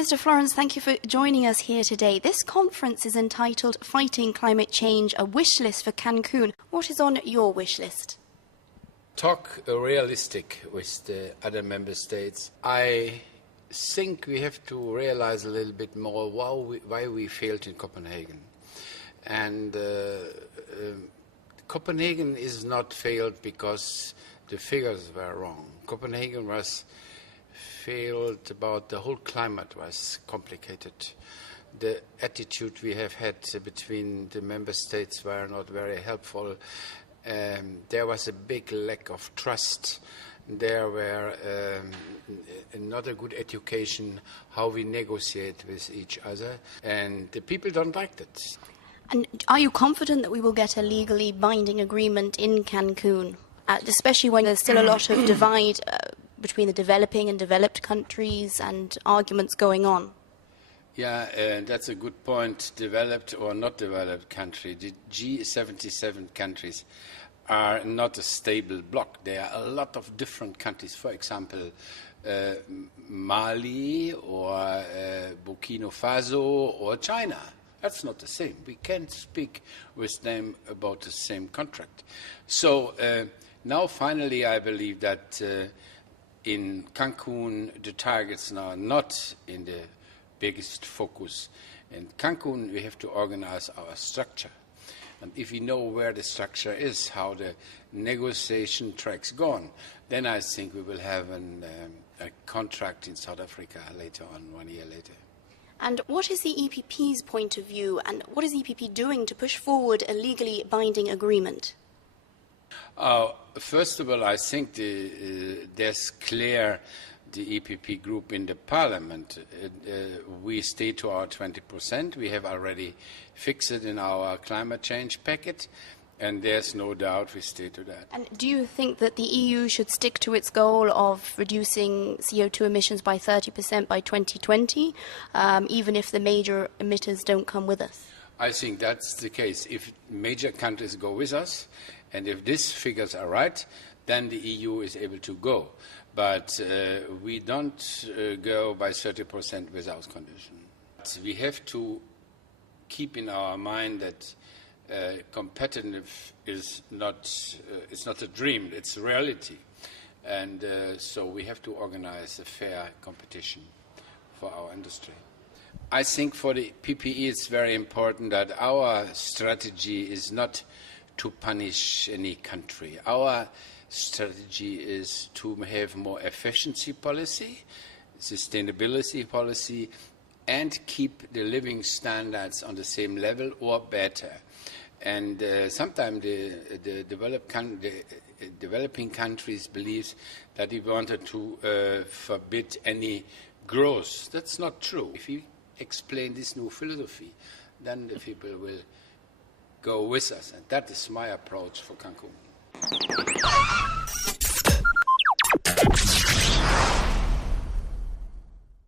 Mr. Florenz, thank you for joining us here today. This conference is entitled Fighting Climate Change, a wish list for Cancun. What is on your wish list? Talk realistic with the other member states. I think we have to realize a little bit more why we failed in Copenhagen. And Copenhagen is not failed because the figures were wrong. Copenhagen was failed about the whole climate was complicated. The attitude we have had between the member states were not very helpful. There was a big lack of trust. There were not a good education how we negotiate with each other, and the people don't like it. And are you confident that we will get a legally binding agreement in Cancun, especially when there's still a lot of divide between the developing and developed countries and arguments going on? Yeah, that's a good point. Developed or not developed country. The G77 countries are not a stable bloc. There are a lot of different countries. For example, Mali or Burkina Faso or China. That's not the same. We can't speak with them about the same contract. So now finally I believe that in Cancun the targets are not in the biggest focus. In Cancun we have to organize our structure. And if we know where the structure is, how the negotiation track's gone, then I think we will have a contract in South Africa later on, 1 year later. And what is the EPP's point of view, and what is the EPP doing to push forward a legally binding agreement? First of all, I think there's clear the EPP group in the parliament. We stay to our 20%. We have already fixed it in our climate change packet, and there's no doubt we stay to that. And do you think that the EU should stick to its goal of reducing CO2 emissions by 30% by 2020, even if the major emitters don't come with us? I think that's the case. If major countries go with us, and if these figures are right, then the EU is able to go. But we don't go by 30% without condition. We have to keep in our mind that competitive is not a dream, it's a reality. And so we have to organize a fair competition for our industry. I think for the PPE it's very important that our strategy is not to punish any country. Our strategy is to have more efficiency policy, sustainability policy, and keep the living standards on the same level or better. And sometimes the developing countries believe that we wanted to forbid any growth. That's not true. If you explain this new philosophy, then the people will go with us. And that is my approach for Cancun.